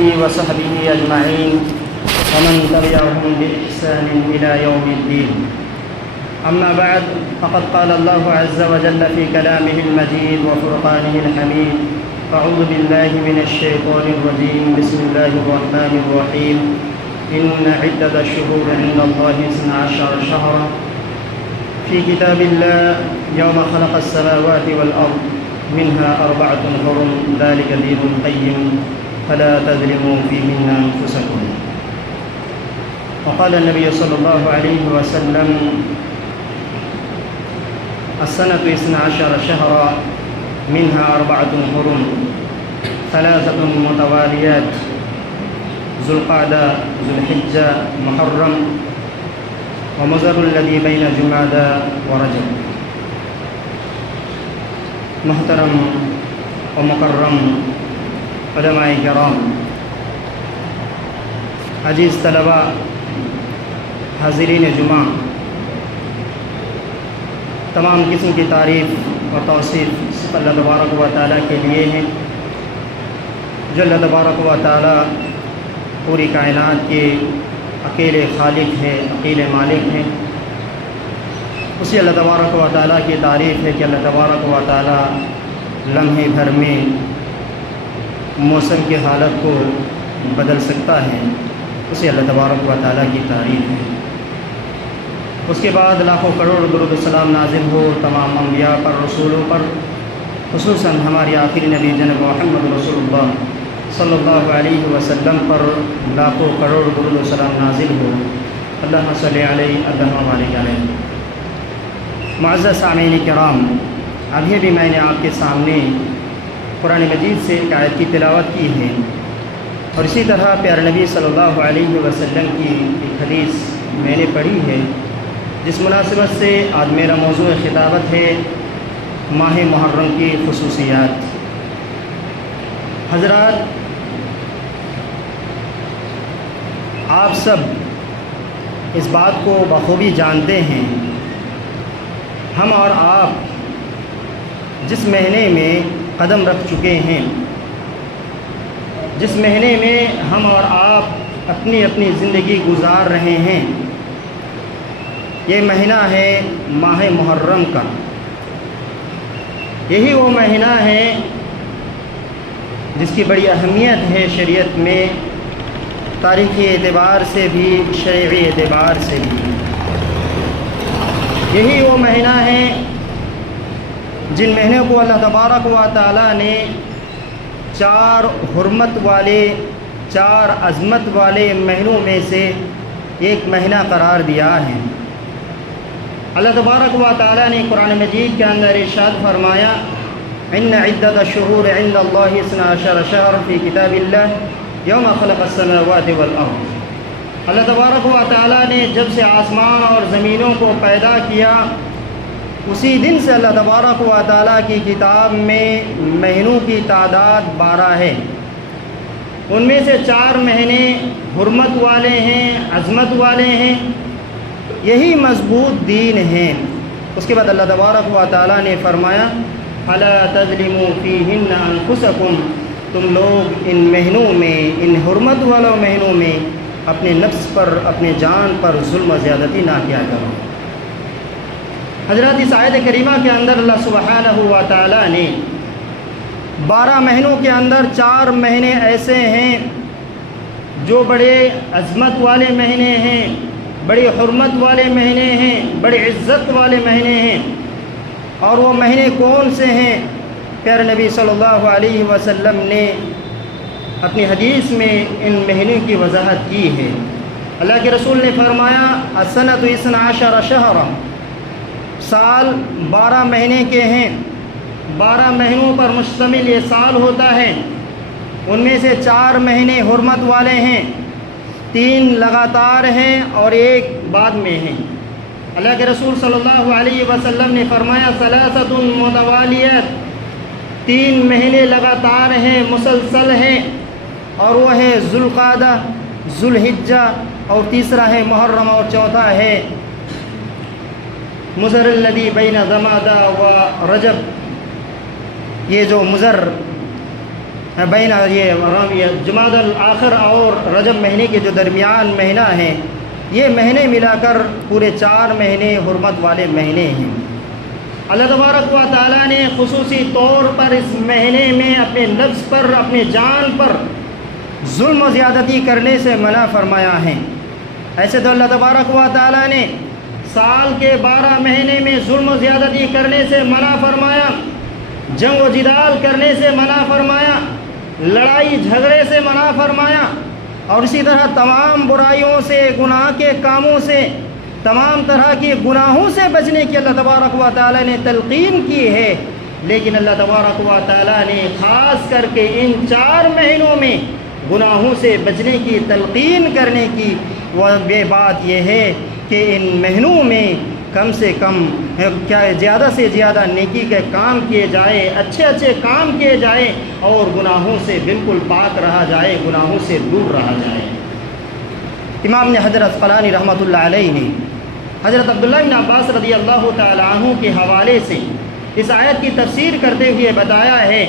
آله وصحبه أجمعين ومن تبعهم بإحسان إلى يوم الدين. أما بعد، فقد قال الله عز وجل في كلامه المجيد وفرقانه الحميد: أعوذ بالله من الشيطان الرجيم. بسم الله الرحمن الرحيم. إن عدة الشهور عند الله 12 شهرا في كتاب الله يوم خلق السماوات والأرض منها 4 حرم ذلك دين القيم فلا تظلموا فيهن أنفسكم. وقال النبي صلى الله عليه وسلم: السنة 12 شهرا منها 4 حرم 3 متواليات ذو القعدة ذو الحجة محرم ومزر الذي بين جمادى ورجب. محترم و مکرم علماء کرام، عزیز طلباء، حاضرین جمعہ، تمام قسم کی تعریف اور توصیف صرف اللہ تبارک و تعالیٰ کے لیے ہیں، جو اللہ تبارک و تعالیٰ پوری کائنات کے اکیلے خالق ہیں، اکیلے مالک ہیں۔ اسی اللہ تبارک و تعالیٰ کی تعریف ہے کہ اللہ تبارک و تعالیٰ لمحے بھر میں موسم کی حالت کو بدل سکتا ہے۔ اسی اللہ تبارک و تعالیٰ کی تعریف ہے۔ اس کے بعد لاکھوں کروڑ درود و سلام نازل ہو تمام انبیاء پر، رسولوں پر، خصوصاً ہماری آخری نبی جناب محمد رسول اللہ صلی اللہ علیہ وسلم پر لاکھوں کروڑ درود و سلام نازل ہو۔ اللہم صلی علیہ، اللہم بارک علیہ۔ معزز سامعین کرام، ابھی بھی میں نے آپ کے سامنے قرآن مجید سے ایک آیت کی تلاوت کی ہے، اور اسی طرح پیارے نبی صلی اللہ علیہ وسلم کی ایک حدیث میں نے پڑھی ہے، جس مناسبت سے آج میرا موضوع خطابت ہے ماہ محرم کی خصوصیات۔ حضرات، آپ سب اس بات کو بخوبی جانتے ہیں، ہم اور آپ جس مہینے میں قدم رکھ چکے ہیں، جس مہینے میں ہم اور آپ اپنی اپنی زندگی گزار رہے ہیں، یہ مہینہ ہے ماہ محرم کا۔ یہی وہ مہینہ ہے جس کی بڑی اہمیت ہے شریعت میں، تاریخی اعتبار سے بھی، شرعی اعتبار سے بھی۔ یہی وہ مہینہ ہے جن مہینوں کو اللہ تبارک و تعالیٰ نے 4 حرمت والے، 4 عظمت والے مہینوں میں سے ایک مہینہ قرار دیا ہے۔ اللہ تبارک و تعالیٰ نے قرآن مجید کے اندر ارشاد فرمایا: ان عدت الشہور عند اللہ 12 شہر فی کتاب اللہ یوم خلق السماوات والارض۔ اللہ تبارک و تعالیٰ نے جب سے آسمان اور زمینوں کو پیدا کیا، اسی دن سے اللہ تبارک و تعالیٰ کی کتاب میں مہینوں کی تعداد 12 ہے۔ ان میں سے 4 مہینے حرمت والے ہیں، عظمت والے ہیں، یہی مضبوط دین ہیں۔ اس کے بعد اللہ تبارک و تعالیٰ نے فرمایا: فلا تظلموا فیہن انفسکم، تم لوگ ان مہینوں میں، ان حرمت والوں مہینوں میں اپنے نفس پر، اپنے جان پر ظلم و زیادتی نہ کیا کرو۔ حضرات، اس آیت کریمہ کے اندر اللہ سبحانہ و تعالیٰ نے 12 مہینوں کے اندر 4 مہینے ایسے ہیں جو بڑے عظمت والے مہینے ہیں، بڑی حرمت والے مہینے ہیں، بڑی عزت والے مہینے ہیں۔ اور وہ مہینے کون سے ہیں؟ پیارے نبی صلی اللہ علیہ وسلم نے اپنی حدیث میں ان مہینوں کی وضاحت کی ہے۔ اللہ کے رسول نے فرمایا: السنۃ 12 شہرا، سال 12 مہینے کے ہیں، 12 مہینوں پر مشتمل یہ سال ہوتا ہے۔ ان میں سے 4 مہینے حرمت والے ہیں، 3 لگاتار ہیں اور 1 بعد میں ہیں۔ اللہ کے رسول صلی اللہ علیہ وسلم نے فرمایا: 3 متوالیات، 3 مہینے لگاتار ہیں، مسلسل ہیں، اور وہ ہے ذو القعدہ، ذو الحجہ، اور تیسرا ہے محرم، اور چوتھا ہے مزر الذی بین جمادی و رجب۔ یہ جو مزر بین یہ جمادی الآخر اور رجب مہینے کے جو درمیان مہینہ ہے، یہ مہینے ملا کر پورے 4 مہینے حرمت والے مہینے ہیں۔ اللہ تبارک و تعالیٰ نے خصوصی طور پر اس مہینے میں اپنے نفس پر، اپنے جان پر ظلم و زیادتی کرنے سے منع فرمایا ہے۔ ایسے تو اللہ تبارک و تعالیٰ نے سال کے 12 مہینے میں ظلم و زیادتی کرنے سے منع فرمایا، جنگ و جدال کرنے سے منع فرمایا، لڑائی جھگڑے سے منع فرمایا، اور اسی طرح تمام برائیوں سے، گناہ کے کاموں سے، تمام طرح کے گناہوں سے بچنے کی اللہ تبارک و تعالیٰ نے تلقین کی ہے۔ لیکن اللہ تبارک و تعالیٰ نے خاص کر کے ان 4 مہینوں میں گناہوں سے بچنے کی تلقین کرنے کی بات یہ ہے کہ ان مہینوں میں کم سے کم زیادہ سے زیادہ نیکی کے کام کیے جائے، اچھے اچھے کام کیے جائے، اور گناہوں سے بالکل پاک رہا جائے، گناہوں سے دور رہا جائے۔ امام نے حضرت عسقلانی رحمۃ اللہ علیہ نے حضرت عبداللہ بن عباس رضی اللہ تعالی عنہ کے حوالے سے اس آیت کی تفسیر کرتے ہوئے بتایا ہے،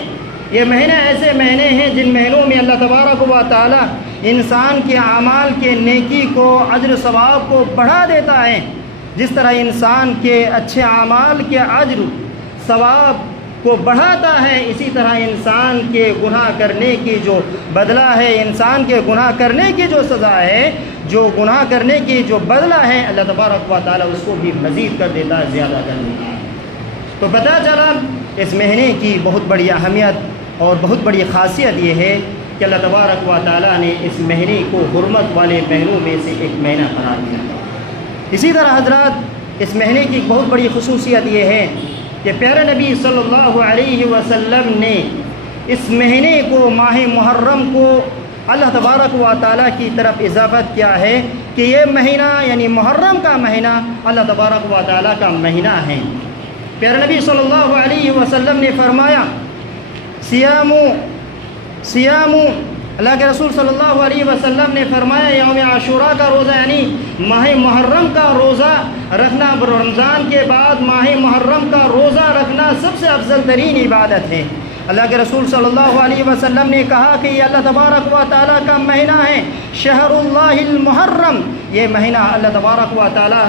یہ مہینے ایسے مہینے ہیں جن مہینوں میں اللہ تبارک و تعالی انسان کے اعمال کے نیکی کو، اجر و ثواب کو بڑھا دیتا ہے۔ جس طرح انسان کے اچھے اعمال کے اجر ثواب کو بڑھاتا ہے، اسی طرح انسان کے گناہ کرنے کی جو بدلہ ہے، انسان کے گناہ کرنے کی جو سزا ہے، جو گناہ کرنے کی جو بدلہ ہے، اللہ تبارک و تعالیٰ اس کو بھی مزید کر دیتا ہے، زیادہ کر دیتا ہے۔ تو پتہ چلا اس مہینے کی بہت بڑی اہمیت اور بہت بڑی خاصیت یہ ہے کہ اللہ تبارک و تعالیٰ نے اس مہینے کو حرمت والے مہینوں میں سے ایک مہینہ قرار دیا۔ اسی طرح حضرات اس مہینے کی بہت بڑی خصوصیت یہ ہے کہ پیارے نبی صلی اللہ علیہ وسلم نے اس مہینے کو، ماہ محرم کو، اللہ تبارک و تعالیٰ کی طرف اضافت کیا ہے کہ یہ مہینہ یعنی محرم کا مہینہ اللہ تبارک و تعالیٰ کا مہینہ ہے۔ پیارے نبی صلی اللہ علیہ وسلم نے فرمایا، سیامو اللہ کے رسول صلی اللہ علیہ وسلم نے فرمایا، یوم عاشوراء کا روزہ یعنی ماہ محرم کا روزہ رکھنا، رمضان کے بعد ماہ محرم کا روزہ رکھنا سب سے افضل ترین عبادت ہے۔ اللہ کے رسول صلی اللہ علیہ وسلم نے کہا کہ یہ اللہ تبارک و تعالیٰ کا مہینہ ہے، شہر اللہ المحرم، یہ مہینہ اللہ تبارک و تعالیٰ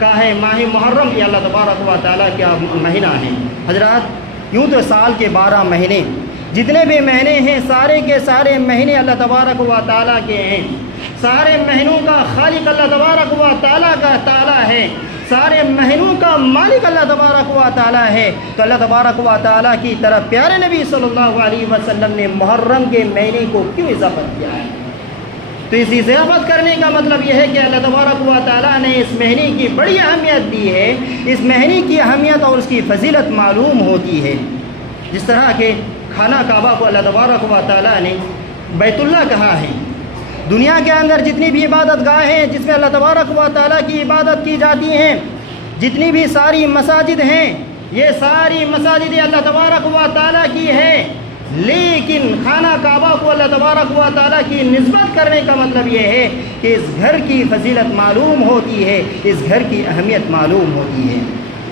کا ہے، ماہ محرم یہ اللہ تبارک و تعالیٰ کا مہینہ ہے۔ حضرات یوں تو سال کے 12 مہینے جتنے بھی مہینے ہیں، سارے کے سارے مہینے اللہ تبارک و تعالیٰ کے ہیں، سارے مہینوں کا خالق اللہ تبارک و تعالیٰ کا تعالیٰ ہے، سارے مہینوں کا مالک اللہ تبارک و تعالیٰ ہے۔ تو اللہ تبارک و تعالیٰ کی طرف پیارے نبی صلی اللہ علیہ وسلم نے محرم کے مہینے کو کیوں اضافت کیا ہے؟ تو اس اضافت کرنے کا مطلب یہ ہے کہ اللہ تبارک و تعالیٰ نے اس مہینے کی بڑی اہمیت دی ہے، اس مہینے کی اہمیت اور اس کی فضیلت معلوم ہوتی ہے۔ جس طرح کہ خانہ کعبہ کو اللہ تبارک و تعالیٰ نے بیت اللہ کہا ہے، دنیا کے اندر جتنی بھی عبادت گاہیں ہیں جس میں اللہ تبارک و تعالیٰ کی عبادت کی جاتی ہیں، جتنی بھی ساری مساجد ہیں، یہ ساری مساجد اللہ تبارک و تعالیٰ کی ہے، لیکن خانہ کعبہ کو اللہ تبارک و تعالیٰ کی نسبت کرنے کا مطلب یہ ہے کہ اس گھر کی فضیلت معلوم ہوتی ہے، اس گھر کی اہمیت معلوم ہوتی ہے۔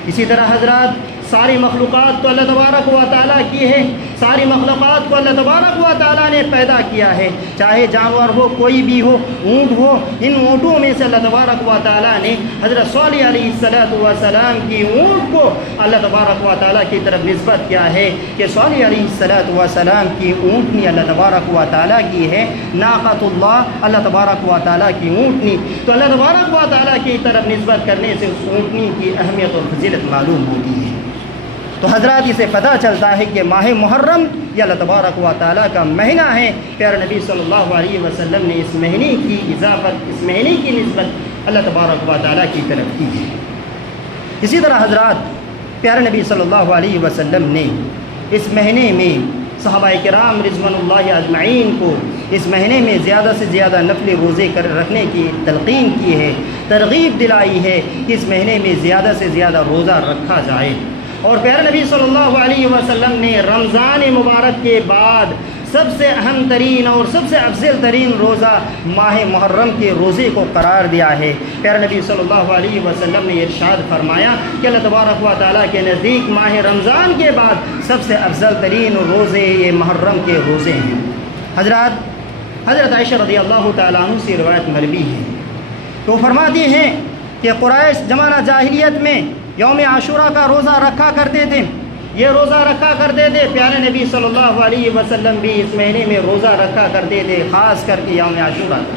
اسی طرح حضرات ساری مخلوقات تو اللہ تبارک و تعالیٰ کی ہے، ساری مخلوقات کو اللہ تبارک و تعالیٰ نے پیدا کیا ہے، چاہے جانور ہو، کوئی بھی ہو، اونٹ ہو، ان اونٹوں میں سے اللہ تبارک و تعالیٰ نے حضرت صالح علیہ السلام کی اونٹ کو اللہ تبارک و تعالیٰ کی طرف نسبت کیا ہے کہ صالح علیہ السلام کی اونٹنی اللہ تبارک و تعالیٰ کی ہے، ناقۃ اللہ اللہ تبارک و تعالیٰ کی اونٹنی، تو اللہ تبارک و تعالیٰ کی طرف نسبت کرنے سے اس اونٹنی کی اہمیت اور فضیلت معلوم ہوتی ہے۔ تو حضرات اسے پتہ چلتا ہے کہ ماہ محرم یہ اللہ تبارک و تعالیٰ کا مہینہ ہے۔ پیارے نبی صلی اللہ علیہ وسلم نے اس مہینے کی اضافت، اس مہینے کی نسبت اللہ تبارک و تعالیٰ کی طرف کی ہے۔ اسی طرح حضرات پیارے نبی صلی اللہ علیہ وسلم نے اس مہینے میں صحابہ کرام رضوان اللہ اجمعین کو اس مہینے میں زیادہ سے زیادہ نفل روزے رکھنے کی تلقین کی ہے، ترغیب دلائی ہے کہ اس مہینے میں زیادہ سے زیادہ روزہ رکھا جائے۔ اور پیارے نبی صلی اللہ علیہ وسلم نے رمضان مبارک کے بعد سب سے اہم ترین اور سب سے افضل ترین روزہ ماہ محرم کے روزے کو قرار دیا ہے۔ پیارے نبی صلی اللہ علیہ وسلم نے ارشاد فرمایا کہ اللہ تبارک و تعالیٰ کے نزدیک ماہ رمضان کے بعد سب سے افضل ترین روزے یہ محرم کے روزے ہیں۔ حضرت عائشہ رضی اللہ تعالیٰ عنہ سے روایت مروی ہے، تو فرماتی ہیں کہ قریش زمانہ جاہلیت میں یوم عاشوراء کا روزہ رکھا کرتے تھے، یہ روزہ رکھا کرتے تھے۔ پیارے نبی صلی اللہ علیہ وسلم بھی اس مہینے میں روزہ رکھا کرتے تھے، خاص کر کے یوم عاشوراء کا۔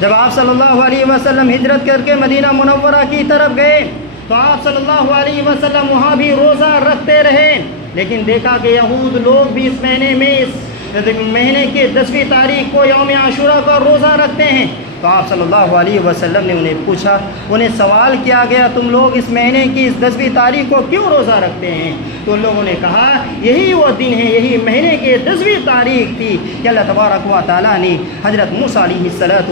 جب آپ صلی اللہ علیہ وسلم ہجرت کر کے مدینہ منورہ کی طرف گئے تو آپ صلی اللہ علیہ وسلم وہاں بھی روزہ رکھتے رہے، لیکن دیکھا کہ یہود لوگ بھی اس مہینے میں اس مہینے کی 10ویں تاریخ کو یوم عاشوراء کا روزہ رکھتے ہیں۔ تو آپ صلی اللہ علیہ وسلم نے انہیں پوچھا، انہیں سوال کیا گیا تم لوگ اس مہینے کی اس 10ویں تاریخ کو کیوں روزہ رکھتے ہیں؟ تو ان لوگوں نے کہا یہی وہ دن ہے، یہی مہینے کی 10ویں تاریخ تھی کہ اللہ تبارک و تعالیٰ نے حضرت موسیٰ علیہ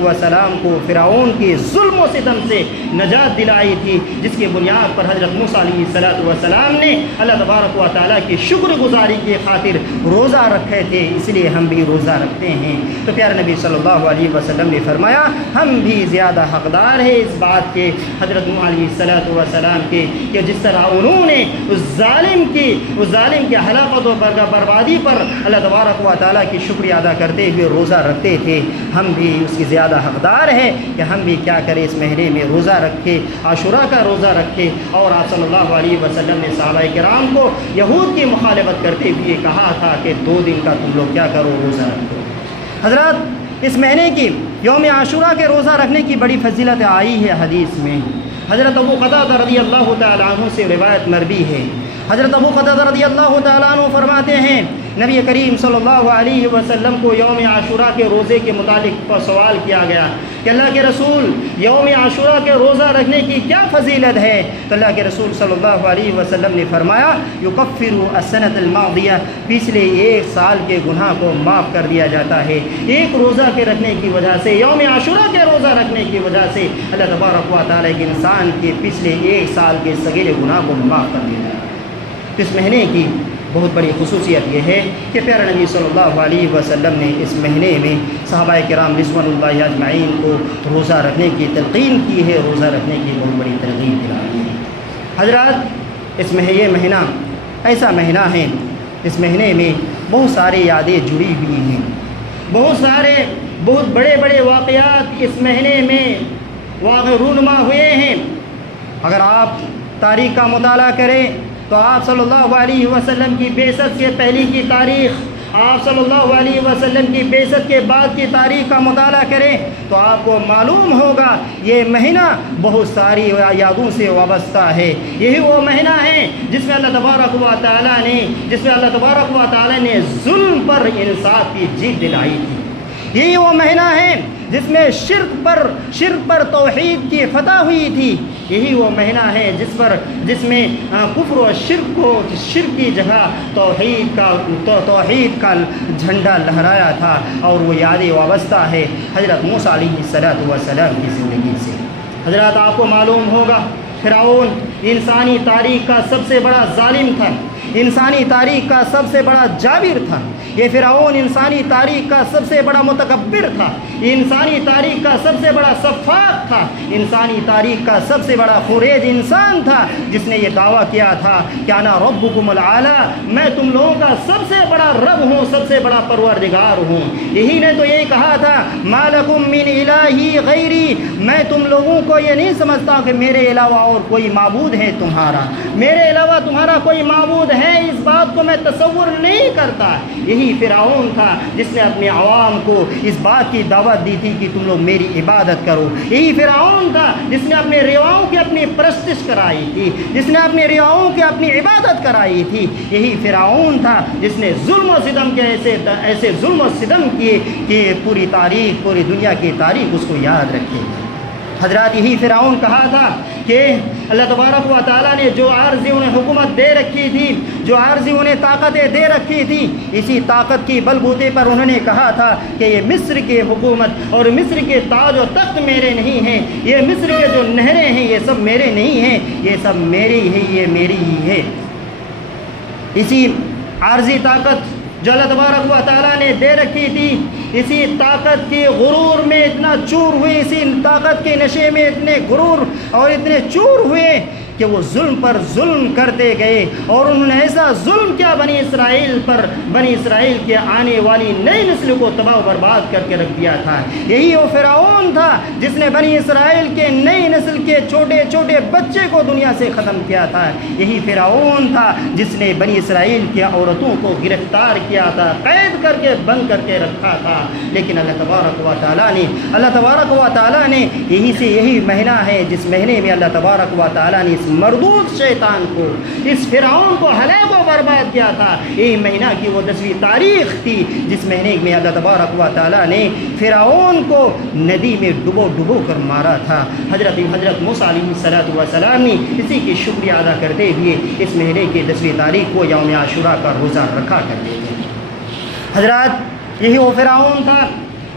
السلام کو فرعون کے ظلم و ستم سے نجات دلائی تھی، جس کی بنیاد پر حضرت موسیٰ علیہ السلام نے اللہ تبارک و تعالیٰ کی شکر گزاری کی خاطر روزہ رکھے تھے، اس لیے ہم بھی روزہ رکھتے ہیں۔ تو پیارے نبی صلی اللہ علیہ وسلم نے فرمایا ہم بھی زیادہ حقدار ہیں اس بات کے حضرت موسیٰ علیہ السلام کے کہ جس طرح انہوں نے اس ظالم کی ہلاکت و بربادی پر اللہ تبارک و تعالیٰ کی شکریہ ادا کرتے ہوئے روزہ رکھتے تھے، ہم بھی اس کی زیادہ حقدار ہیں کہ ہم بھی کیا کریں، اس مہینے میں روزہ رکھے، عاشوراء کا روزہ رکھے۔ اور آپ صلی اللہ علیہ وسلم نے صحابہ کرام کو یہود کی مخالفت کرتے ہوئے کہا تھا کہ 2 دن کا تم لوگ کیا کرو، روزہ رکھو۔ حضرات اس مہینے کی یوم عاشوراء کے روزہ رکھنے کی بڑی فضیلت آئی ہے حدیث میں۔ حضرت ابو قتادہ رضی اللہ تعالیٰ عنہ سے روایت مروی ہے، حضرت ابو قتادہ رضی اللہ تعالیٰ عنہ فرماتے ہیں نبی کریم صلی اللہ علیہ وسلم کو یوم عاشوراء کے روزے کے متعلق سوال کیا گیا کہ اللہ کے رسول یوم عاشوراء کے روزہ رکھنے کی کیا فضیلت ہے؟ تو اللہ کے رسول صلی اللہ علیہ وسلم نے فرمایا یکفر السنۃ الماضیہ، پچھلے 1 سال کے گناہ کو معاف کر دیا جاتا ہے۔ ایک روزہ کے رکھنے کی وجہ سے، یوم عاشوراء کے روزہ رکھنے کی وجہ سے اللہ تبارک و تعالیٰ کے انسان کے پچھلے 1 سال کے صغیر گناہ کو معاف کر دیا جاتا ہے۔ اس مہینے کی بہت بڑی خصوصیت یہ ہے کہ پیارے نبی صلی اللہ علیہ وسلم نے اس مہینے میں صحابہ کرام رضوان اللہ اجمعین کو روزہ رکھنے کی تلقین کی ہے، روزہ رکھنے کی بہت بڑی ترغیب دلائی ہے۔ حضرات یہ مہینہ ایسا مہینہ ہے، اس مہینے میں بہت ساری یادیں جڑی ہوئی ہیں، بہت بڑے واقعات اس مہینے میں رونما ہوئے ہیں۔ اگر آپ تاریخ کا مطالعہ کریں تو آپ صلی اللہ علیہ وسلم کی بعثت سے پہلی کی تاریخ، آپ صلی اللہ علیہ وسلم کی بعثت کے بعد کی تاریخ کا مطالعہ کریں تو آپ کو معلوم ہوگا یہ مہینہ بہت ساری یادوں سے وابستہ ہے۔ یہی وہ مہینہ ہے جس میں اللہ تبارک و تعالیٰ نے ظلم پر انصاف کی جیت دلائی تھی۔ یہی وہ مہینہ ہے جس میں شرک پر توحید کی فتح ہوئی تھی۔ یہی وہ مہینہ ہے جس میں کفر و شرک کی جگہ توحید کا جھنڈا لہرایا تھا، اور وہ یادیں وابستہ ہے حضرت موسیٰ علیہ السلام کی زندگی سے۔ حضرات آپ کو معلوم ہوگا فرعون انسانی تاریخ کا سب سے بڑا ظالم تھا، انسانی تاریخ کا سب سے بڑا جابر تھا۔ یہ فرعون انسانی تاریخ کا سب سے بڑا متکبر تھا، انسانی تاریخ کا سب سے بڑا سفاک تھا، انسانی تاریخ کا سب سے بڑا خوریز انسان تھا، جس نے یہ دعویٰ کیا تھا کہ انا ربکم الاعلیٰ، میں تم لوگوں کا سب سے بڑا رب ہوں، سب سے بڑا پروردگار ہوں۔ یہی نے تو یہ کہا تھا ما لکم من الہ غیری، میں تم لوگوں کو یہ نہیں سمجھتا کہ میرے علاوہ اور کوئی معبود ہے تمہارا، میرے علاوہ تمہارا کوئی معبود ہے، اس بات کو میں تصور نہیں کرتا۔ یہی فرعون تھا جس نے اپنے عوام کو اس بات کی دعوت دی تھی کہ تم لوگ میری عبادت کرو۔ یہی فرعون تھا جس نے اپنے ریواؤں کی اپنی پرستش کرائی تھی، جس نے اپنے ریواؤں کی اپنی عبادت کرائی تھی۔ یہی فرعون تھا جس نے ظلم و ستم کے ایسے ظلم و ستم کیے کہ پوری دنیا کی تاریخ اس کو یاد رکھے۔ حضرات یہی فرعون کہا تھا کہ اللہ تبارک و تعالیٰ نے جو عارضی انہیں حکومت دے رکھی تھی، جو عارضی انہیں طاقتیں دے رکھی تھی، اسی طاقت کی بل بوتے پر انہوں نے کہا تھا کہ یہ مصر کی حکومت اور مصر کے تاج و تخت میرے نہیں ہیں، یہ مصر کے جو نہریں ہیں یہ سب میرے نہیں ہیں، یہ سب میری ہی، یہ میری ہی ہے۔ اسی عارضی طاقت جو اللہ تبارک و تعالیٰ نے دے رکھی تھی، اسی طاقت کے غرور میں اتنا چور ہوئے، اسی طاقت کے نشے میں اتنے غرور اور اتنے چور ہوئے کہ وہ ظلم پر ظلم کرتے گئے، اور انہوں نے ایسا ظلم کیا بنی اسرائیل پر، بنی اسرائیل کے آنے والی نئی نسل کو تباہ و برباد کر کے رکھ دیا تھا۔ یہی وہ فرعون تھا جس نے بنی اسرائیل کے نئی نسل کے چھوٹے چھوٹے بچے کو دنیا سے ختم کیا تھا۔ یہی فرعون تھا جس نے بنی اسرائیل کی عورتوں کو گرفتار کیا تھا، قید کر کے بند کر کے رکھا تھا۔ لیکن اللہ تبارک و تعالیٰ نے یہی مہینہ ہے جس مہینے میں اللہ تبارک و تعالیٰ نے اس مردود شیطان کو، اس فرعون کو ہلاک و برباد کیا تھا۔ یہی مہینہ کی وہ 10ویں تاریخ تھی جس مہینے میں اللہ تبارک و تعالیٰ نے فرعون کو ندی میں ڈبو کر مارا تھا۔ حضرت موسیٰ علیہ السلام نے اسی کی شکریہ ادا کرتے ہوئے اس مہینے کی 10ویں تاریخ کو یوم عاشوراء کا روزہ رکھا کرتے تھے۔ حضرات، یہی وہ فرعون تھا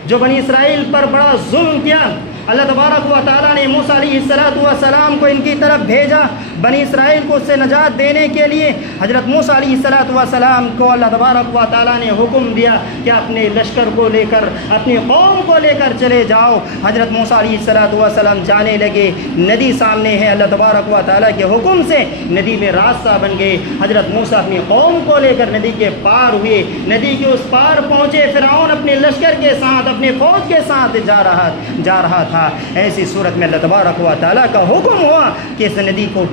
جو بنی اسرائیل پر بڑا ظلم کیا۔ اللہ تبارک و تعالیٰ نے موسیٰ علیہ السلام کو ان کی طرف بھیجا بنی اسرائیل کو اس سے نجات دینے کے لیے۔ حضرت موسیٰ علیہ السلام کو اللہ تبارک و تعالیٰ نے حکم دیا کہ اپنے لشکر کو لے کر، اپنی قوم کو لے کر چلے جاؤ۔ حضرت موسیٰ علیہ السلام جانے لگے، ندی سامنے ہے، اللہ تبارک و تعالیٰ کے حکم سے ندی میں راستہ بن گئے۔ حضرت موسیٰ اپنی قوم کو لے کر ندی کے پار ہوئے، ندی کے اس پار پہنچے۔ فرعون اپنے لشکر کے ساتھ، اپنے فوج کے ساتھ جا رہا تھا۔ ایسی صورت میں اللہ تبارک و تعالیٰ کا حکم ہوا کہ اس ندی کو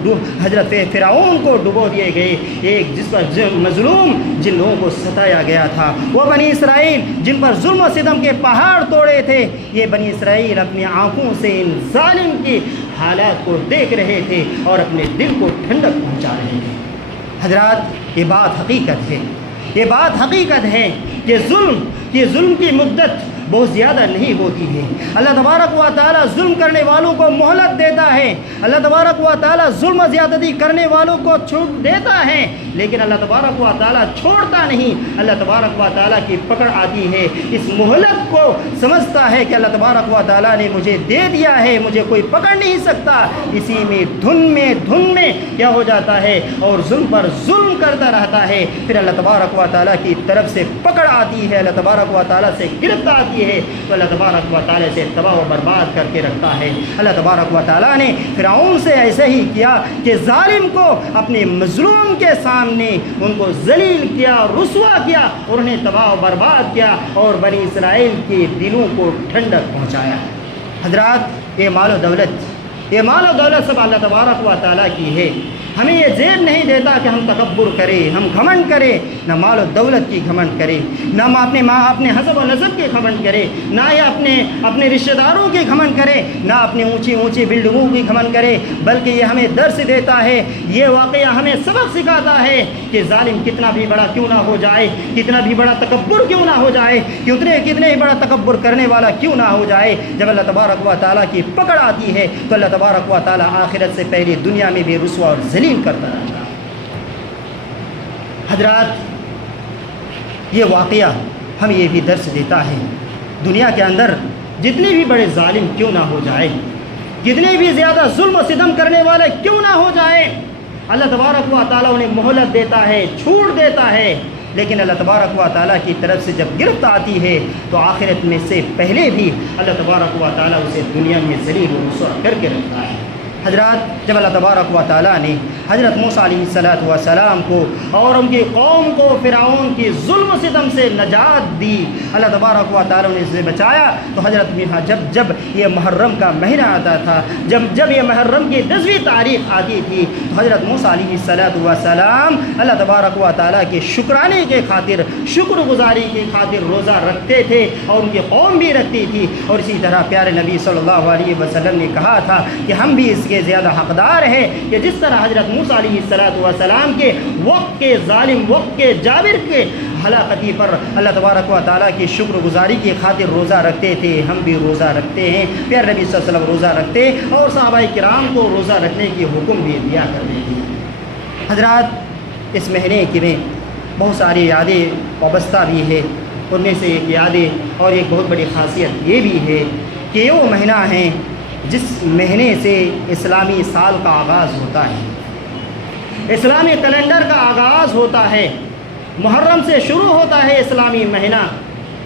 حضرت فرعون کو ڈبو دیے گئے۔ ایک جس پر مظلوم جن لوگوں کو ستایا گیا تھا، وہ بنی اسرائیل جن پر ظلم و ستم کے پہاڑ توڑے تھے، یہ بنی اسرائیل اپنی آنکھوں سے ان ظالم کی حالات کو دیکھ رہے تھے اور اپنے دل کو ٹھنڈک پہنچا رہے تھے۔ حضرات، یہ بات حقیقت ہے کہ ظلم کی مدت بہت زیادہ نہیں ہوتی ہے۔ اللہ تبارک و تعالیٰ ظلم کرنے والوں کو مہلت دیتا ہے، اللہ تبارک و تعالیٰ ظلم و زیادتی کرنے والوں کو چھوٹ دیتا ہے، لیکن اللہ تبارک و تعالیٰ چھوڑتا نہیں۔ اللہ تبارک و تعالیٰ کی پکڑ آتی ہے، اس مہلت کو سمجھتا ہے کہ اللہ تبارک و تعالیٰ نے مجھے دے دیا ہے، مجھے کوئی پکڑ نہیں سکتا۔ اسی میں دھن میں کیا ہو جاتا ہے اور ظلم پر ظلم کرتا رہتا ہے۔ پھر اللہ تبارک و تعالیٰ کی طرف سے پکڑ آتی ہے، اللہ تبارک و تعالیٰ سے گرفت آتی ہے تو اللہ تبارک و تعالیٰ سے تباہ و برباد کر کے رکھتا ہے۔ اللہ تبارک و تعالیٰ نے فرعون سے ایسے ہی کیا کہ ظالم کو اپنے مظلوم کے سامنے ان کو ذلیل کیا، رسوا کیا، اور انہیں تباہ و برباد کیا اور بنی اسرائیل کے دلوں کو ٹھنڈک پہنچایا۔ حضرات، یہ مال و دولت سب اللہ تبارک و تعالیٰ کی ہے۔ ہمیں یہ زیب نہیں دیتا کہ ہم تکبر کریں، ہم گھمنڈ کریں، نہ مال و دولت کی گھمنڈ کریں، نہ اپنے حسب و نسب کی گھمنڈ کریں، نہ یہ اپنے رشتہ داروں کی گھمنڈ کریں، نہ اپنی اونچی بلڈنگوں کی گھمنڈ کریں، بلکہ یہ ہمیں درس دیتا ہے، یہ واقعہ ہمیں سبق سکھاتا ہے کہ ظالم کتنا بھی بڑا کیوں نہ ہو جائے، کتنا بھی بڑا تکبر کیوں نہ ہو جائے، کتنے ہی بڑا تکبر کرنے والا کیوں نہ ہو جائے، جب اللہ تبارک و تعالیٰ کی پکڑ آتی ہے تو اللہ تبارک و تعالیٰ آخرت سے پہلے دنیا میں بھی رسوا اور ذلیل کرتا رہتا ہے۔ حضرات، یہ واقعہ ہمیں یہ بھی درس دیتا ہے، دنیا کے اندر جتنے بھی بڑے ظالم کیوں نہ ہو جائے، جتنے بھی زیادہ ظلم و ستم کرنے والے کیوں نہ ہو جائے، اللہ تبارک و تعالیٰ انہیں مہلت دیتا ہے، چھوٹ دیتا ہے، لیکن اللہ تبارک و تعالیٰ کی طرف سے جب گرفت آتی ہے تو آخرت میں سے پہلے بھی اللہ تبارک و تعالیٰ اسے دنیا میں ذلیل و رسوا کر کے رکھتا ہے۔ حضرات، جب اللہ تبارک و تعالیٰ نے حضرت موسیٰ علیہ السلام کو اور ان کی قوم کو فرعون کی ظلم و ستم سے نجات دی، اللہ تبارک و تعالیٰ نے اسے بچایا، تو حضرت جب یہ محرم کا مہینہ آتا تھا، جب یہ محرم کی 10ویں تاریخ آتی تھی، تو حضرت موسیٰ علیہ السلام اللہ تبارک و تعالیٰ کے شکرانے کے خاطر، شکر گزاری کی خاطر روزہ رکھتے تھے اور ان کی قوم بھی رکھتی تھی۔ اور اسی طرح پیارے نبی صلی اللہ علیہ وسلم نے کہا تھا کہ ہم بھی اس کے زیادہ حقدار ہیں کہ جس طرح حضرت موسیٰ علیہ السلام کے وقت کے ظالم، وقت کے جابر کے ہلاکتی پر اللہ تبارک و تعالیٰ کی شکر گزاری کی خاطر روزہ رکھتے تھے، ہم بھی روزہ رکھتے ہیں۔ پیارے نبی صلی اللہ علیہ وسلم روزہ رکھتے اور صحابہ کرام کو روزہ رکھنے کی حکم بھی دیا کرتے تھے۔ حضرات، اس مہینے کی میں بہت ساری یادیں وابستہ بھی ہے، ان میں سے ایک یادیں اور ایک بہت بڑی خاصیت یہ بھی ہے کہ یہ وہ مہینہ ہے جس مہینے سے اسلامی سال کا آغاز ہوتا ہے، اسلامی کیلنڈر کا آغاز ہوتا ہے۔ محرم سے شروع ہوتا ہے اسلامی مہینہ،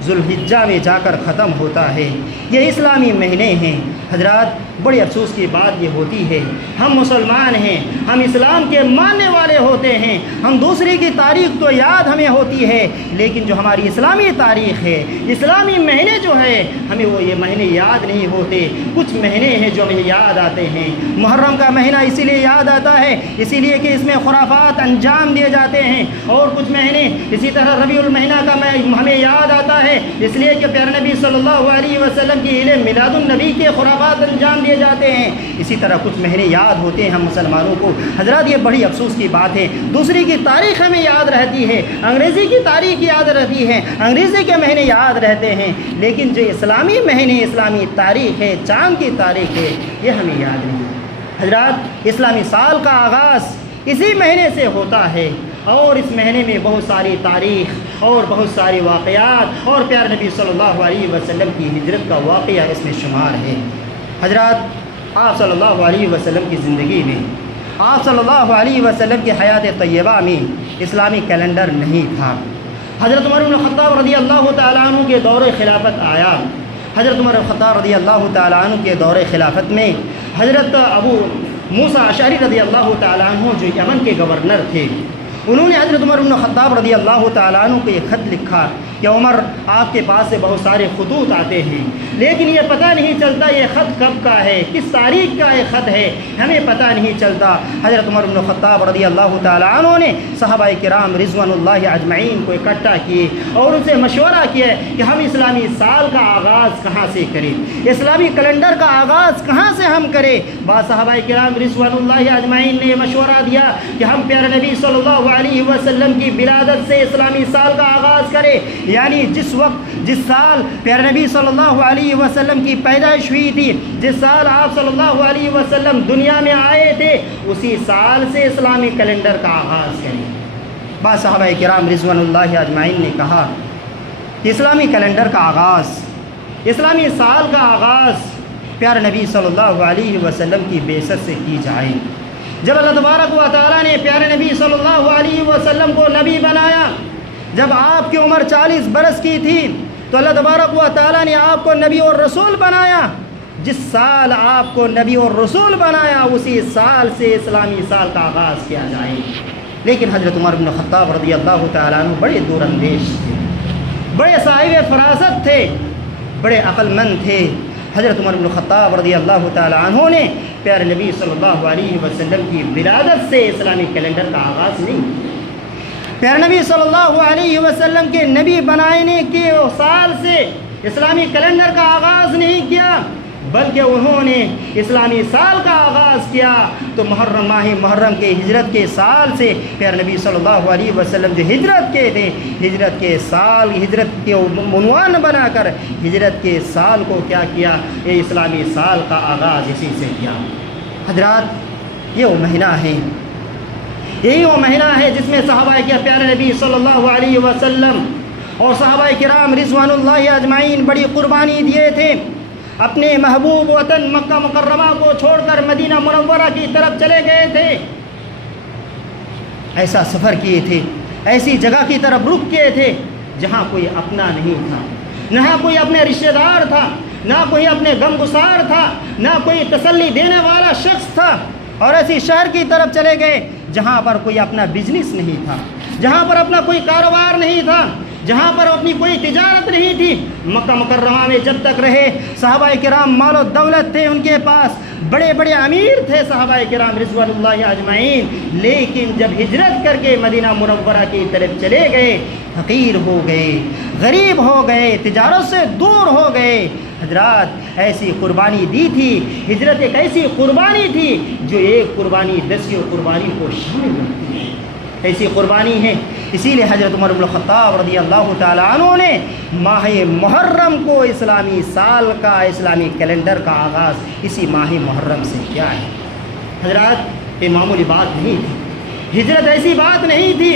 ذوالحجہ میں جا کر ختم ہوتا ہے۔ یہ اسلامی مہینے ہیں۔ حضرات، بڑی افسوس کی بات یہ ہوتی ہے، ہم مسلمان ہیں، ہم اسلام کے ماننے والے ہوتے ہیں، ہم دوسری کی تاریخ تو یاد ہمیں ہوتی ہے، لیکن جو ہماری اسلامی تاریخ ہے، اسلامی مہینے جو ہے، ہمیں وہ یہ مہینے یاد نہیں ہوتے۔ کچھ مہینے ہیں جو ہمیں یاد آتے ہیں۔ محرم کا مہینہ اسی لیے یاد آتا ہے، اسی لیے کہ اس میں خرافات انجام دیے جاتے ہیں، اور کچھ مہینے اسی طرح ربیع المہینہ کا ہمیں یاد آتا ہے، اس لیے کہ پیارے نبی صلی اللہ علیہ وسلم کی میلاد النبی کے خرافات انجام دیے جاتے ہیں۔ اسی طرح کچھ مہینے یاد ہوتے ہیں ہم مسلمانوں کو۔ حضرات، یہ بڑی افسوس کی بات ہے، دوسری کی تاریخ ہمیں یاد رہتی ہے، انگریزی کی تاریخ یاد رہتی ہے، انگریزی کے مہینے یاد رہتے ہیں، لیکن جو اسلامی مہینے، اسلامی تاریخ ہے، چاند کی تاریخ ہے، یہ ہمیں یاد نہیں۔ حضرات، اسلامی سال کا آغاز اسی مہینے سے ہوتا ہے، اور اس مہینے میں بہت ساری تاریخ اور بہت سارے واقعات اور پیارے نبی صلی اللہ علیہ وسلم کی ہجرت کا واقعہ اس میں شمار ہے۔ حضرات، آپ صلی اللہ علیہ وسلم کی زندگی میں، آپ صلی اللہ علیہ وسلم کی حیات طیبہ میں اسلامی کیلنڈر نہیں تھا۔ حضرت عمر بن الخطاب رضی اللہ تعالیٰ عنہ کے دور خلافت آیا۔ حضرت عمر بن الخطاب رضی اللہ تعالیٰ عنہ کے دور خلافت میں حضرت ابو موسیٰ اشعری رضی اللہ تعالیٰ عنہ جو یمن کے گورنر تھے، انہوں نے حضرت عمر بن الخطاب رضی اللہ تعالیٰ عنہ کو یہ خط لکھا کہ عمر، آپ کے پاس سے بہت سارے خطوط آتے ہیں، لیکن یہ پتہ نہیں چلتا یہ خط کب کا ہے، کس تاریخ کا یہ خط ہے، ہمیں پتہ نہیں چلتا۔ حضرت عمر بن الخطاب رضی اللہ تعالیٰ عنہ نے صحابہ کرام رضوان اللہ اجمعین کو اکٹھا کیے اور ان سے مشورہ کیا کہ ہم اسلامی سال کا آغاز کہاں سے کریں، اسلامی کیلنڈر کا آغاز کہاں سے ہم کریں۔ بعض صحابہ کرام رضوان اللہ اجمعین نے مشورہ دیا کہ ہم پیارے نبی صلی اللہ علیہ وسلم کی ولادت سے اسلامی سال کا آغاز کریں، یعنی جس سال پیارے نبی صلی اللہ علیہ وسلم کی پیدائش ہوئی تھی، جس سال آپ صلی اللہ علیہ وسلم دنیا میں آئے تھے، اسی سال سے اسلامی کیلنڈر کا آغاز کریں۔ بعض صحابہ کرام رضوان اللہ اجمعین نے کہا کہ اسلامی کیلنڈر کا آغاز، اسلامی سال کا آغاز پیارے نبی صلی اللہ علیہ وسلم کی بعثت سے کی جائے۔ جب اللہ تبارک و تعالیٰ نے پیارے نبی صلی اللہ علیہ وسلم کو نبی بنایا، جب آپ کی عمر 40 برس کی تھی، تو اللہ تبارک و تعالیٰ نے آپ کو نبی اور رسول بنایا۔ جس سال آپ کو نبی اور رسول بنایا، اسی سال سے اسلامی سال کا آغاز کیا جائے۔ لیکن حضرت عمر بن الخطاب رضی اللہ تعالیٰ عنہ بڑے دور اندیش تھے، بڑے صاحب فراست تھے، بڑے عقل مند تھے۔ حضرت عمر بن الخطاب رضی اللہ تعالیٰ عنہ نے پیارے نبی صلی اللہ علیہ وسلم کی ولادت سے اسلامی کیلنڈر کا آغاز نہیں کیا۔ پیارے نبی صلی اللہ علیہ وسلم کے نبی بنانے کے سال سے اسلامی کیلنڈر کا آغاز نہیں کیا، بلکہ انہوں نے اسلامی سال کا آغاز کیا۔ تو محرم، ماہ محرم کے ہجرت کے سال سے پیارے نبی صلی اللہ علیہ وسلم جو ہجرت کے تھے، ہجرت کے سال، ہجرت کے عنوان بنا کر ہجرت کے سال کو کیا کیا، یہ اسلامی سال کا آغاز اسی سے کیا۔ حضرات، یہ وہ مہینہ ہے، یہی وہ مہینہ ہے جس میں صحابہ کے پیارے نبی صلی اللہ علیہ وسلم اور صحابہ کرام رضوان اللہ اجمعین بڑی قربانی دیے تھے، اپنے محبوب وطن مکہ مکرمہ کو چھوڑ کر مدینہ منورہ کی طرف چلے گئے تھے، ایسا سفر کیے تھے، ایسی جگہ کی طرف رخ کیے تھے جہاں کوئی اپنا نہیں تھا، نہ کوئی اپنے رشتہ دار تھا، نہ کوئی اپنے غم گسار تھا، نہ کوئی تسلی دینے والا شخص تھا، اور ایسی شہر کی طرف چلے گئے جہاں پر کوئی اپنا بزنس نہیں تھا، جہاں پر اپنا کوئی کاروبار نہیں تھا، جہاں پر اپنی کوئی تجارت نہیں تھی۔ مکہ مکرمہ میں جب تک رہے، صحابہ کرام مال و دولت تھے ان کے پاس، بڑے بڑے امیر تھے صحابہ کرام رضوان اللہ اجمعین، لیکن جب ہجرت کر کے مدینہ منورہ کی طرف چلے گئے، فقیر ہو گئے، غریب ہو گئے، تجارت سے دور ہو گئے۔ حضرات، ایسی قربانی دی تھی، ہجرت ایک ایسی قربانی تھی جو ایک قربانی 10 قربانی کو شامل رکھتی ہے، ایسی قربانی ہے۔ اسی لیے حضرت عمر بن الخطاب رضی اللہ تعالیٰ عنہ نے ماہ محرم کو اسلامی سال کا، اسلامی کیلنڈر کا آغاز اسی ماہ محرم سے کیا ہے۔ حضرات، یہ معمولی بات نہیں تھی، ہجرت ایسی بات نہیں تھی،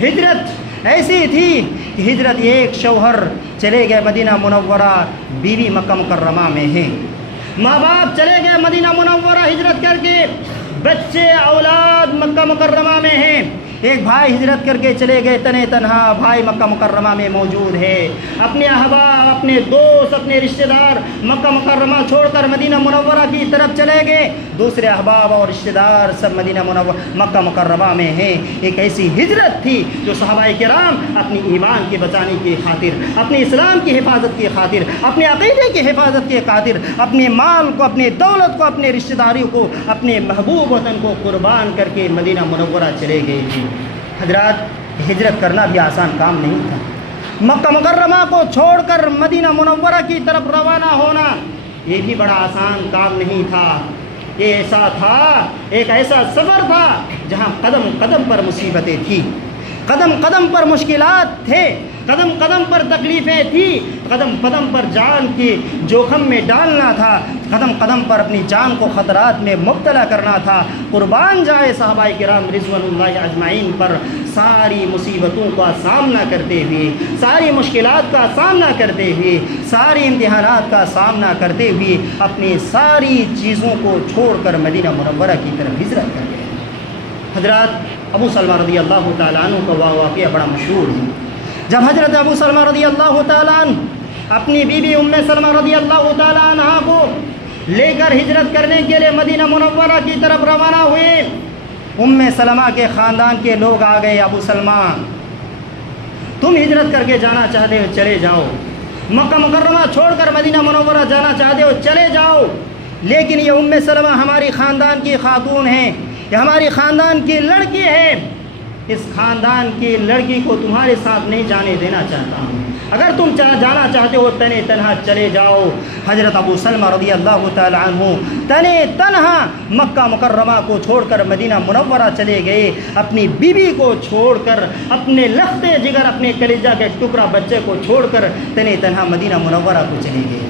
ہجرت ایسی تھی کہ ہجرت ایک شوہر چلے گئے مدینہ منورہ، بیوی مکہ مکرمہ میں ہیں، ماں باپ چلے گئے مدینہ منورہ ہجرت کر کے، بچے اولاد مکہ مکرمہ میں ہیں، ایک بھائی ہجرت کر کے چلے گئے تنے تنہا، بھائی مکہ مکرمہ میں موجود ہے، اپنے احباب، اپنے دوست، اپنے رشتہ دار مکہ مکرمہ چھوڑ کر مدینہ منورہ کی طرف چلے گئے، دوسرے احباب اور رشتہ دار سب مدینہ منورہ مکہ مکرمہ میں ہیں۔ ایک ایسی ہجرت تھی جو صحابہ کرام اپنی ایمان کے بچانے کی خاطر، اپنے اسلام کی حفاظت کی خاطر، اپنے عقیدے کی حفاظت کی خاطر، اپنے مال کو، اپنے دولت کو، اپنے رشتہ داریوں کو، اپنے محبوب وطن کو قربان کر کے مدینہ منورہ چلے گئے تھے۔ حضرات، ہجرت کرنا بھی آسان کام نہیں تھا۔ مکہ مکرمہ کو چھوڑ کر مدینہ منورہ کی طرف روانہ ہونا یہ بھی بڑا آسان کام نہیں تھا۔ یہ ایسا تھا، ایک ایسا سفر تھا جہاں قدم قدم پر مصیبتیں تھیں، قدم قدم پر مشکلات تھے، قدم قدم پر تکلیفیں تھیں، قدم قدم پر جان کی جوخم میں ڈالنا تھا، قدم قدم پر اپنی جان کو خطرات میں مبتلا کرنا تھا۔ قربان جائے صحابہ کرام رضوان اللہ اجمعین پر ساری مصیبتوں کا سامنا کرتے ہوئے، ساری مشکلات کا سامنا کرتے ہوئے، ساری امتحانات کا سامنا کرتے ہوئے اپنی ساری چیزوں کو چھوڑ کر مدینہ منورہ کی طرف ہجرت کر گئے۔ حضرات، ابو سلمہ رضی اللہ تعالیٰ عنہ کا واقعہ بڑا مشہور ہے۔ جب حضرت ابو سلمہ رضی اللہ تعالیٰ عنہ اپنی بیوی ام سلمہ رضی اللہ تعالیٰ عنہ کو لے کر ہجرت کرنے کے لیے مدینہ منورہ کی طرف روانہ ہوئے، ام سلمہ کے خاندان کے لوگ آ گئے، ابو سلمہ تم ہجرت کر کے جانا چاہتے ہو چلے جاؤ، مکہ مکرمہ چھوڑ کر مدینہ منورہ جانا چاہتے ہو چلے جاؤ، لیکن یہ ام سلمہ ہماری خاندان کی خاتون ہیں، یہ ہماری خاندان کی لڑکی ہے، اس خاندان کی لڑکی کو تمہارے ساتھ نہیں جانے دینا چاہتا ہوں، اگر تم جانا چاہتے ہو تنے تنہا چلے جاؤ۔ حضرت ابو سلمہ رضی اللہ تعالی عنہ تنے تنہا مکہ مکرمہ کو چھوڑ کر مدینہ منورہ چلے گئے، اپنی بیوی کو چھوڑ کر، اپنے لختے جگر، اپنے کلیجہ کے ٹکڑا بچے کو چھوڑ کر تنے تنہا مدینہ منورہ کو چلے گئے۔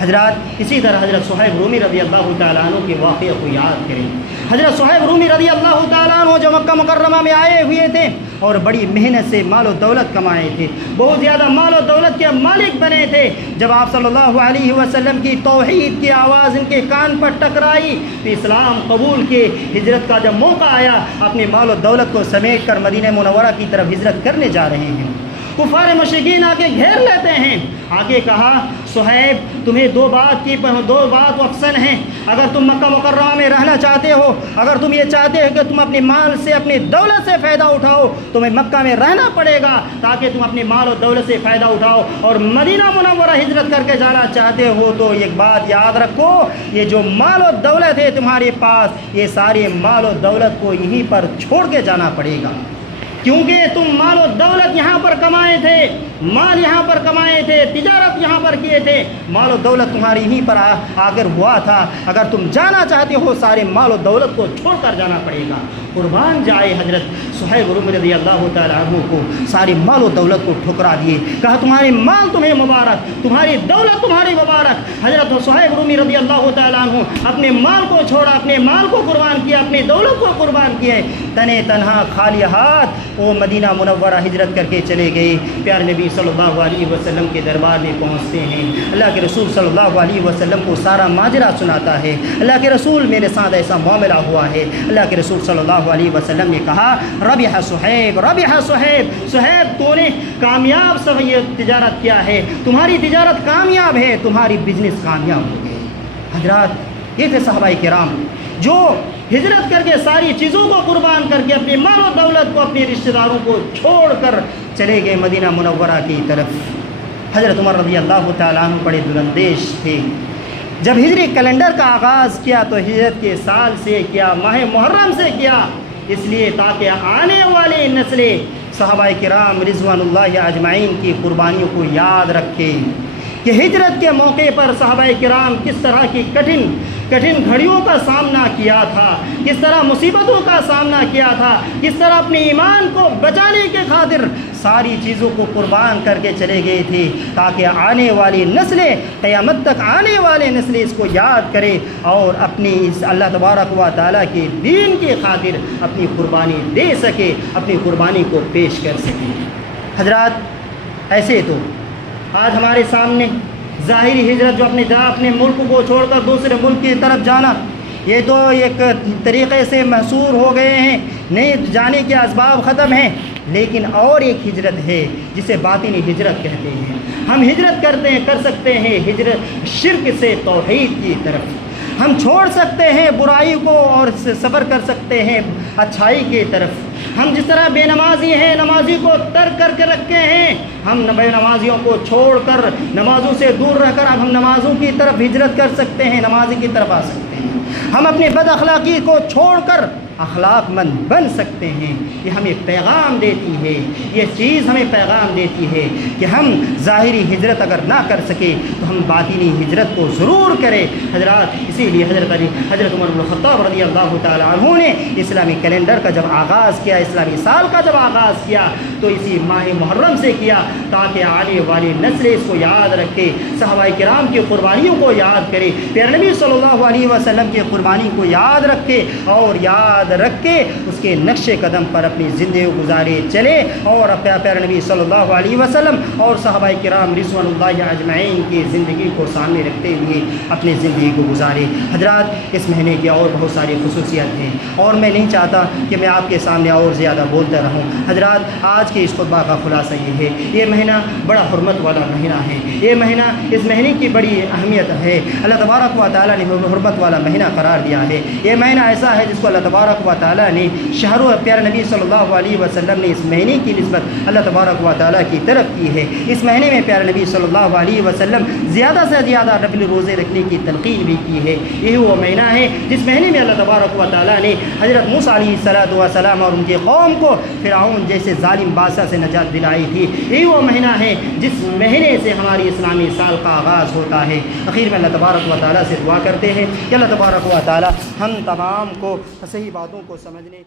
حضرات، اسی طرح حضرت صہیب رومی رضی اللہ تعالیٰ عنہ کے واقعے کو یاد کریں۔ حضرت صہیب رومی رضی اللہ تعالیٰ عنہ جو مکہ مکرمہ میں آئے ہوئے تھے اور بڑی محنت سے مال و دولت کمائے تھے، بہت زیادہ مال و دولت کے مالک بنے تھے، جب آپ صلی اللہ علیہ وسلم کی توحید کی آواز ان کے کان پر ٹکرائی تو اسلام قبول کے ہجرت کا جب موقع آیا، اپنے مال و دولت کو سمیٹ کر مدینہ منورہ کی طرف ہجرت کرنے جا رہے ہیں۔ کفار مشرکین آ کے گھیر لیتے ہیں، آگے کہا صہیب تمہیں دو بات افسن ہیں، اگر تم مکہ مکرمہ میں رہنا چاہتے ہو، اگر تم یہ چاہتے ہو کہ تم اپنے مال سے، اپنی دولت سے فائدہ اٹھاؤ، تمہیں مکہ میں رہنا پڑے گا تاکہ تم اپنے مال و دولت سے فائدہ اٹھاؤ، اور مدینہ منورہ ہجرت کر کے جانا چاہتے ہو تو ایک بات یاد رکھو، یہ جو مال و دولت ہے تمہارے پاس، یہ سارے مال و دولت کو یہیں پر چھوڑ کے جانا پڑے گا، کیونکہ تم مال و دولت یہاں پر کمائے تھے، مال یہاں پر کمائے تھے، تجارت یہاں پر کیے تھے، مال و دولت تمہاری یہیں پر آگر ہوا تھا، اگر تم جانا چاہتے ہو سارے مال و دولت کو چھوڑ کر جانا پڑے گا۔ قربان جائے حضرت صہیب رومی رضی اللہ تعالیٰ عنہ کو ساری مال و دولت کو ٹھکرا دیے، کہا تمہارے مال تمہیں مبارک، تمہاری دولت تمہاری مبارک۔ حضرت صہیب رومی رضی اللہ تعالیٰ عنہ اپنے مال کو چھوڑا، اپنے مال کو قربان کیا، اپنی دولت کو قربان کیے، تنے تنہا خالی ہاتھ وہ مدینہ منورہ ہجرت کر کے چلے گئے۔ پیارے نبی صلی اللہ علیہ وسلم کے دربار میں پہنچتے ہیں، اللہ کے رسول صلی اللہ علیہ وسلم کو سارا ماجرا سناتا ہے، اللہ کے رسول میرے ساتھ ایسا معاملہ ہوا ہے۔ اللہ کے رسول صلی اللہ علیہ وسلم نے کہا ربح صہیب، ربح صہیب، صہیب تو نے کامیاب سب یہ تجارت کیا ہے، تمہاری تجارت کامیاب ہے، تمہاری بزنس کامیاب ہو گئی۔ حضرات، یہ تھے صحابہ کرام جو ہجرت کر کے ساری چیزوں کو قربان کر کے اپنے مال و دولت کو، اپنے رشتہ داروں کو چھوڑ کر چلے گئے مدینہ منورہ کی طرف۔ حضرت عمر رضی اللہ تعالیٰ عنہ بڑے دلندیش تھے، جب ہجری کیلنڈر کا آغاز کیا تو ہجرت کے سال سے کیا، ماہ محرم سے کیا، اس لیے تاکہ آنے والی نسلیں صحابہ کرام رضوان اللہ اجمعین کی قربانیوں کو یاد رکھے کہ ہجرت کے موقع پر صحابہ کرام کس طرح کی کٹھن گھڑیوں کا سامنا کیا تھا، کس طرح مصیبتوں کا سامنا کیا تھا، کس طرح اپنے ایمان کو بچانے کے خاطر ساری چیزوں کو قربان کر کے چلے گئے تھے، تاکہ آنے والی نسلیں، قیامت تک آنے والے نسلیں اس کو یاد کرے اور اپنی اس اللہ تبارک و تعالیٰ کے دین کی خاطر اپنی قربانی دے سکے، اپنی قربانی کو پیش کر سکے۔ حضرات، ایسے تو آج ہمارے سامنے ظاہری ہجرت جو اپنے ملک کو چھوڑ کر دوسرے ملک کی طرف جانا، یہ تو ایک طریقے سے محصور ہو گئے ہیں نہیں جانے کے اسباب ختم ہیں، لیکن اور ایک ہجرت ہے جسے باطنی ہجرت کہتے ہیں۔ ہم ہجرت کر سکتے ہیں ہجرت شرک سے توحید کی طرف، ہم چھوڑ سکتے ہیں برائی کو اور سفر کر سکتے ہیں اچھائی کی طرف۔ ہم جس طرح بے نمازی ہیں، نمازی کو ترک کر کے رکھے ہیں، ہم بے نمازیوں کو چھوڑ کر نمازوں سے دور رہ کر اب ہم نمازوں کی طرف ہجرت کر سکتے ہیں، نمازی کی طرف آ سکتے ہیں۔ ہم اپنی بد اخلاقی کو چھوڑ کر اخلاق مند بن سکتے ہیں۔ یہ ہمیں پیغام دیتی ہے، یہ چیز ہمیں پیغام دیتی ہے کہ ہم ظاہری ہجرت اگر نہ کر سکے تو ہم باطنی ہجرت کو ضرور کریں حضرات۔ اسی لیے حضرت عمر بن الخطاب رضی اللہ تعالی عنہ نے اسلامی کیلنڈر کا جب آغاز کیا، اسلامی سال کا جب آغاز کیا تو اسی ماہ محرم سے کیا، تاکہ آنے والی نسل اس کو یاد رکھے، صحابہ کرام کی قربانیوں کو یاد کرے، پیارے نبی صلی اللہ علیہ وسلم کی قربانی کو یاد رکھے، اور یاد رکھ کے اس کے نقش قدم پر اپنی زندگی گزارے چلے، اور پیارے نبی صلی اللہ علیہ وسلم اور صحابہ کرام رضوان اللہ اجمعین کی زندگی کو سامنے رکھتے ہوئے اپنی زندگی کو گزارے۔ حضرات، اس مہینے کی اور بہت ساری خصوصیات ہیں، اور میں نہیں چاہتا کہ میں آپ کے سامنے اور زیادہ بولتا رہوں۔ حضرات، آج کے اس خطبہ کا خلاصہ یہ ہے، یہ مہینہ بڑا حرمت والا مہینہ ہے، یہ مہینہ، اس مہینے کی بڑی اہمیت ہے۔ اللہ تبارک و تعالیٰ نے حرمت والا مہینہ قرار دیا ہے۔ یہ مہینہ ایسا ہے جس کو اللہ تبارک و تعالیٰ نے شہر و پیارے نبی صلی اللہ علیہ وسلم نے اس مہینے کی نسبت اللہ تبارک و تعالیٰ کی طرف کی ہے۔ اس مہینے میں پیارے نبی صلی اللہ علیہ وسلم زیادہ سے زیادہ نفل روزے رکھنے کی تلقین بھی کی ہے۔ یہ وہ مہینہ ہے جس مہینے میں اللہ تبارک و تعالیٰ نے حضرت موسیٰ علیہ السلام اور ان کے قوم کو فرعون جیسے ظالم بادشاہ سے نجات دلائی تھی۔ یہ وہ مہینہ ہے جس مہینے سے ہماری اسلامی سال کا آغاز ہوتا ہے۔ اخیر میں اللہ تبارک و تعالیٰ سے دعا کرتے ہیں کہ اللہ تبارک و تعالیٰ ہم تمام کو صحیح باتوں کو سمجھنے